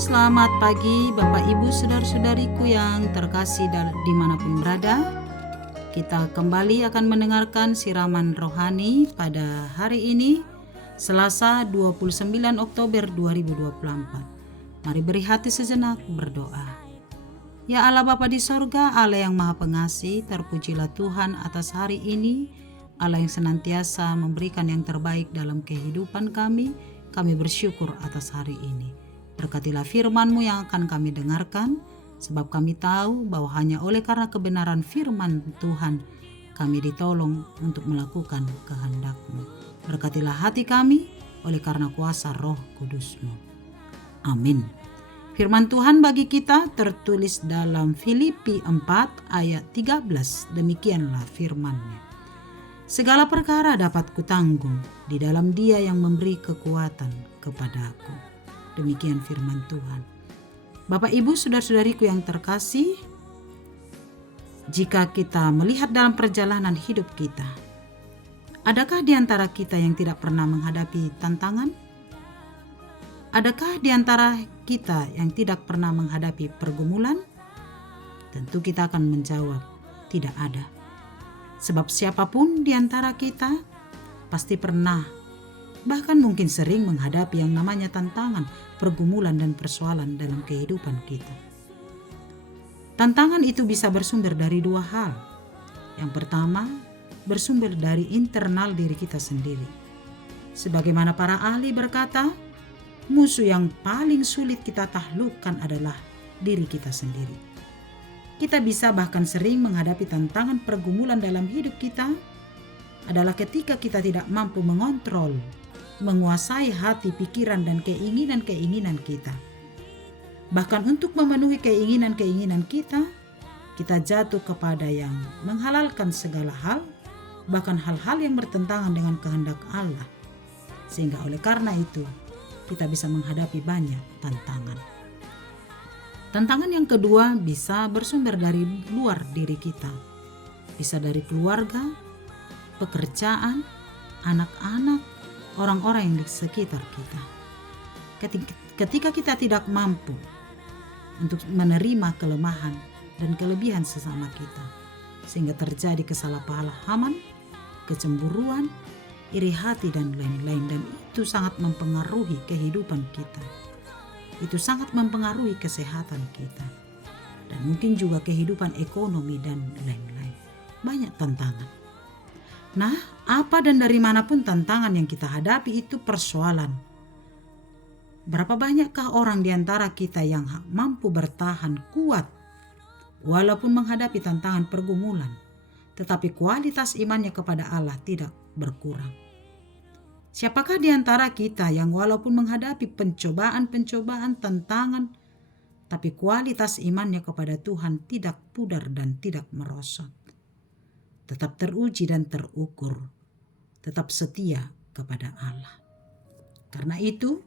selamat pagi Bapak Ibu Saudara-saudariku yang terkasih dimanapun berada. Kita kembali akan mendengarkan siraman rohani pada hari ini, Selasa 29 Oktober 2024. Mari beri hati sejenak berdoa. Ya Allah Bapa di sorga, Allah yang Maha Pengasih, terpujilah Tuhan atas hari ini, Allah yang senantiasa memberikan yang terbaik dalam kehidupan kami bersyukur atas hari ini. Berkatilah firman-Mu yang akan kami dengarkan, sebab kami tahu bahwa hanya oleh karena kebenaran firman Tuhan, kami ditolong untuk melakukan kehendak-Mu. Berkatilah hati kami oleh karena kuasa Roh Kudus-Mu. Amin. Firman Tuhan bagi kita tertulis dalam Filipi 4 ayat 13, demikianlah firman-Nya. Segala perkara dapat kutanggung di dalam Dia yang memberi kekuatan kepadaku. Demikian firman Tuhan. Bapak Ibu saudara-saudariku yang terkasih, jika kita melihat dalam perjalanan hidup kita, adakah di antara kita yang tidak pernah menghadapi tantangan? Adakah di antara kita yang tidak pernah menghadapi pergumulan? Tentu kita akan menjawab, tidak ada. Sebab siapapun di antara kita pasti pernah, bahkan mungkin sering menghadapi yang namanya tantangan, pergumulan dan persoalan dalam kehidupan kita. Tantangan itu bisa bersumber dari dua hal. Yang pertama, bersumber dari internal diri kita sendiri. Sebagaimana para ahli berkata, musuh yang paling sulit kita taklukkan adalah diri kita sendiri. Kita bisa bahkan sering menghadapi tantangan pergumulan dalam hidup kita adalah ketika kita tidak mampu mengontrol, menguasai hati, pikiran, dan keinginan-keinginan kita. Bahkan untuk memenuhi keinginan-keinginan kita jatuh kepada yang menghalalkan segala hal, bahkan hal-hal yang bertentangan dengan kehendak Allah. Sehingga oleh karena itu, kita bisa menghadapi banyak tantangan. Tantangan yang kedua bisa bersumber dari luar diri kita. Bisa dari keluarga, pekerjaan, anak-anak, orang-orang yang di sekitar kita. Ketika kita tidak mampu untuk menerima kelemahan dan kelebihan sesama kita, sehingga terjadi kesalahpahaman, kecemburuan, iri hati, dan lain-lain, dan itu sangat mempengaruhi kehidupan kita. Itu sangat mempengaruhi kesehatan kita, dan mungkin juga kehidupan ekonomi dan lain-lain. Banyak tantangan. Nah, apa dan dari manapun tantangan yang kita hadapi itu persoalan. Berapa banyakkah orang di antara kita yang mampu bertahan kuat walaupun menghadapi tantangan pergumulan, tetapi kualitas imannya kepada Allah tidak berkurang? Siapakah di antara kita yang walaupun menghadapi pencobaan-pencobaan, tantangan, tapi kualitas imannya kepada Tuhan tidak pudar dan tidak merosot? Tetap teruji dan terukur, tetap setia kepada Allah. Karena itu,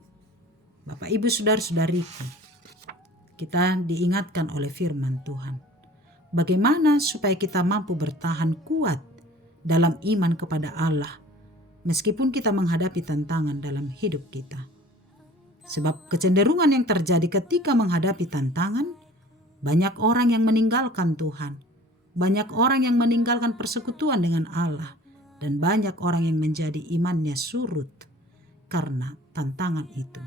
Bapak Ibu saudara-saudariku, kita diingatkan oleh firman Tuhan. Bagaimana supaya kita mampu bertahan kuat dalam iman kepada Allah, meskipun kita menghadapi tantangan dalam hidup kita. Sebab kecenderungan yang terjadi ketika menghadapi tantangan, banyak orang yang meninggalkan Tuhan. Banyak orang yang meninggalkan persekutuan dengan Allah, dan banyak orang yang menjadi imannya surut karena tantangan itu,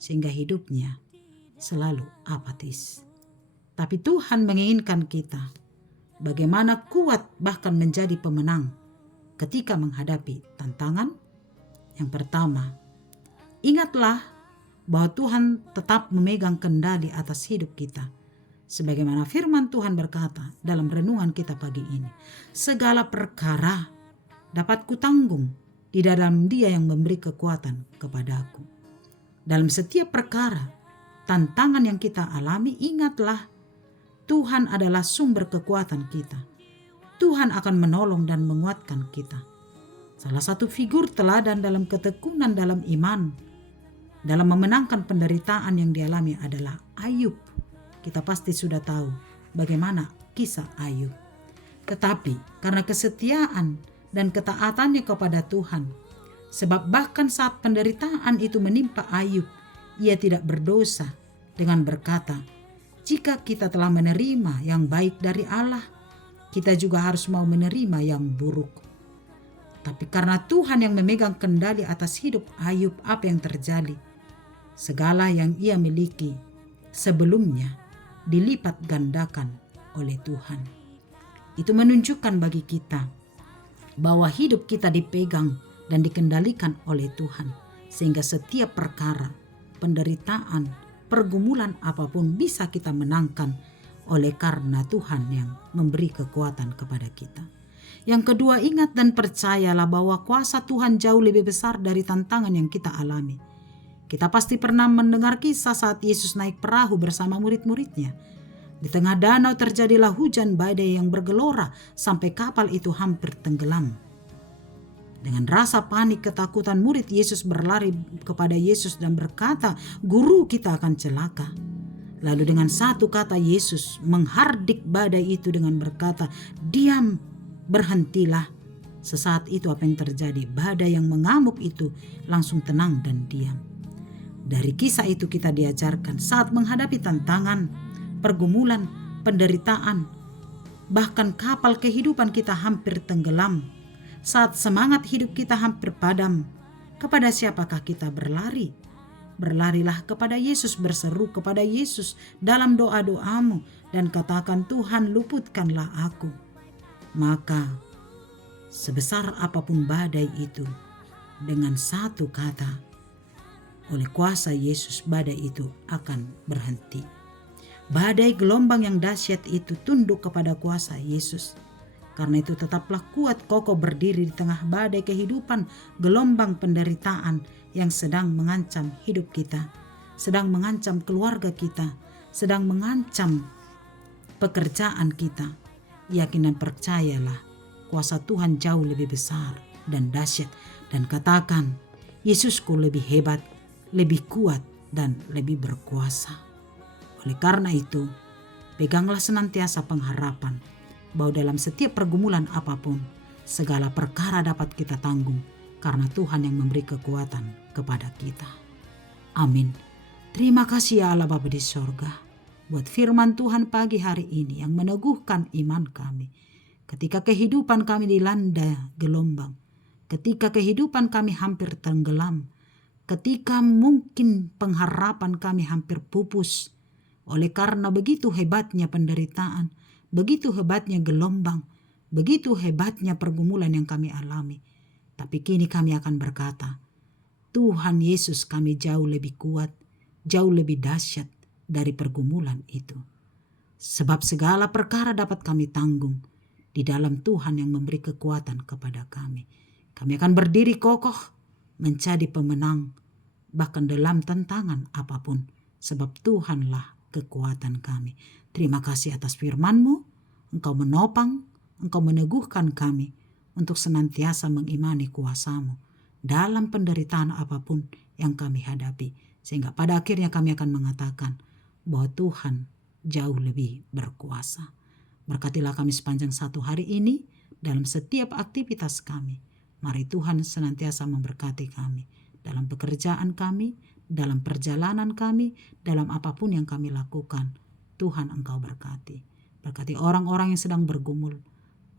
sehingga hidupnya selalu apatis. Tapi Tuhan menginginkan kita bagaimana kuat bahkan menjadi pemenang ketika menghadapi tantangan. Yang pertama, ingatlah bahwa Tuhan tetap memegang kendali atas hidup kita. Sebagaimana firman Tuhan berkata dalam renungan kita pagi ini, segala perkara dapat kutanggung di dalam Dia yang memberi kekuatan kepadaku. Dalam setiap perkara, tantangan yang kita alami, ingatlah Tuhan adalah sumber kekuatan kita. Tuhan akan menolong dan menguatkan kita. Salah satu figur teladan dalam ketekunan dalam iman, dalam memenangkan penderitaan yang dialami adalah Ayub. Kita pasti sudah tahu bagaimana kisah Ayub. Tetapi karena kesetiaan dan ketaatannya kepada Tuhan, sebab bahkan saat penderitaan itu menimpa Ayub, ia tidak berdosa dengan berkata, jika kita telah menerima yang baik dari Allah, kita juga harus mau menerima yang buruk. Tapi karena Tuhan yang memegang kendali atas hidup Ayub, apa yang terjadi? Segala yang ia miliki sebelumnya dilipat gandakan oleh Tuhan. Itu menunjukkan bagi kita bahwa hidup kita dipegang dan dikendalikan oleh Tuhan, sehingga setiap perkara, penderitaan, pergumulan apapun bisa kita menangkan oleh karena Tuhan yang memberi kekuatan kepada kita. Yang kedua, ingat dan percayalah bahwa kuasa Tuhan jauh lebih besar dari tantangan yang kita alami. Kita pasti pernah mendengar kisah saat Yesus naik perahu bersama murid-muridnya. Di tengah danau terjadilah hujan badai yang bergelora sampai kapal itu hampir tenggelam. Dengan rasa panik ketakutan, murid Yesus berlari kepada Yesus dan berkata, "Guru, kita akan celaka." Lalu dengan satu kata Yesus menghardik badai itu dengan berkata, "Diam, berhentilah." Sesaat itu apa yang terjadi? Badai yang mengamuk itu langsung tenang dan diam. Dari kisah itu kita diajarkan saat menghadapi tantangan, pergumulan, penderitaan, bahkan kapal kehidupan kita hampir tenggelam, saat semangat hidup kita hampir padam, kepada siapakah kita berlari? Berlarilah kepada Yesus, berseru kepada Yesus dalam doa-doamu dan katakan, "Tuhan, luputkanlah aku." Maka sebesar apapun badai itu, dengan satu kata, oleh kuasa Yesus badai itu akan berhenti. Badai gelombang yang dahsyat itu tunduk kepada kuasa Yesus. Karena itu tetaplah kuat kokoh berdiri di tengah badai kehidupan, gelombang penderitaan yang sedang mengancam hidup kita, sedang mengancam keluarga kita, sedang mengancam pekerjaan kita. Yakin dan percayalah, kuasa Tuhan jauh lebih besar dan dahsyat, dan katakan, "Yesusku lebih hebat, lebih kuat, dan lebih berkuasa." Oleh karena itu, peganglah senantiasa pengharapan bahwa dalam setiap pergumulan apapun, segala perkara dapat kita tanggung karena Tuhan yang memberi kekuatan kepada kita. Amin. Terima kasih ya Allah Bapa di sorga, buat firman Tuhan pagi hari ini yang meneguhkan iman kami. Ketika kehidupan kami dilanda gelombang, ketika kehidupan kami hampir tenggelam, ketika mungkin pengharapan kami hampir pupus, oleh karena begitu hebatnya penderitaan, begitu hebatnya gelombang, begitu hebatnya pergumulan yang kami alami. Tapi kini kami akan berkata, Tuhan Yesus kami jauh lebih kuat, jauh lebih dahsyat dari pergumulan itu. Sebab segala perkara dapat kami tanggung di dalam Tuhan yang memberi kekuatan kepada kami. Kami akan berdiri kokoh, menjadi pemenang, bahkan dalam tantangan apapun, sebab Tuhanlah kekuatan kami. Terima kasih atas firman-Mu. Engkau menopang, Engkau meneguhkan kami untuk senantiasa mengimani kuasa-Mu dalam penderitaan apapun yang kami hadapi, sehingga pada akhirnya kami akan mengatakan bahwa Tuhan jauh lebih berkuasa. Berkatilah kami sepanjang satu hari ini dalam setiap aktivitas kami. Mari Tuhan senantiasa memberkati kami dalam pekerjaan kami, dalam perjalanan kami, dalam apapun yang kami lakukan. Tuhan Engkau berkati. Berkati orang-orang yang sedang bergumul,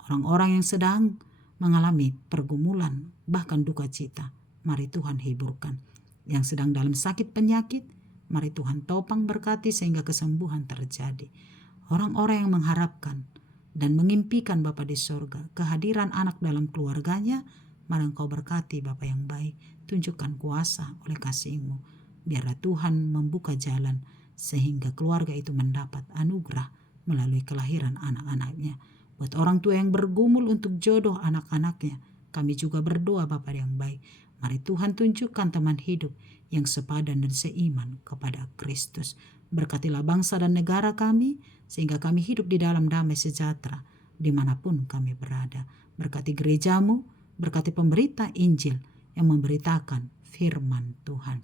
orang-orang yang sedang mengalami pergumulan, bahkan duka cita. Mari Tuhan hiburkan. Yang sedang dalam sakit penyakit, mari Tuhan topang berkati sehingga kesembuhan terjadi. Orang-orang yang mengharapkan dan mengimpikan Bapa di sorga, kehadiran anak dalam keluarganya, mari Engkau berkati Bapa yang baik, tunjukkan kuasa oleh kasih-Mu. Biarlah Tuhan membuka jalan sehingga keluarga itu mendapat anugerah melalui kelahiran anak-anaknya. Buat orang tua yang bergumul untuk jodoh anak-anaknya, kami juga berdoa Bapa yang baik. Mari Tuhan tunjukkan teman hidup yang sepadan dan seiman kepada Kristus. Berkatilah bangsa dan negara kami, sehingga kami hidup di dalam damai sejahtera dimanapun kami berada. Berkati gereja-Mu, berkati pemberita Injil yang memberitakan firman Tuhan.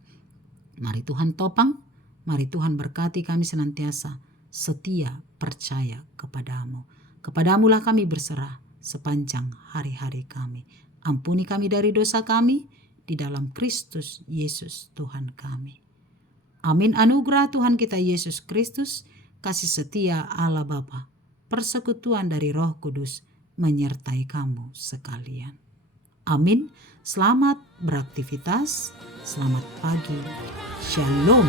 Mari Tuhan topang, mari Tuhan berkati kami senantiasa setia percaya kepadamu. Kepadamulah kami berserah sepanjang hari-hari kami. Ampuni kami dari dosa kami di dalam Kristus Yesus Tuhan kami. Amin. Anugerah Tuhan kita Yesus Kristus, kasih setia Allah Bapa, persekutuan dari Roh Kudus menyertai kamu sekalian. Amin. Selamat beraktivitas, selamat pagi. Shalom.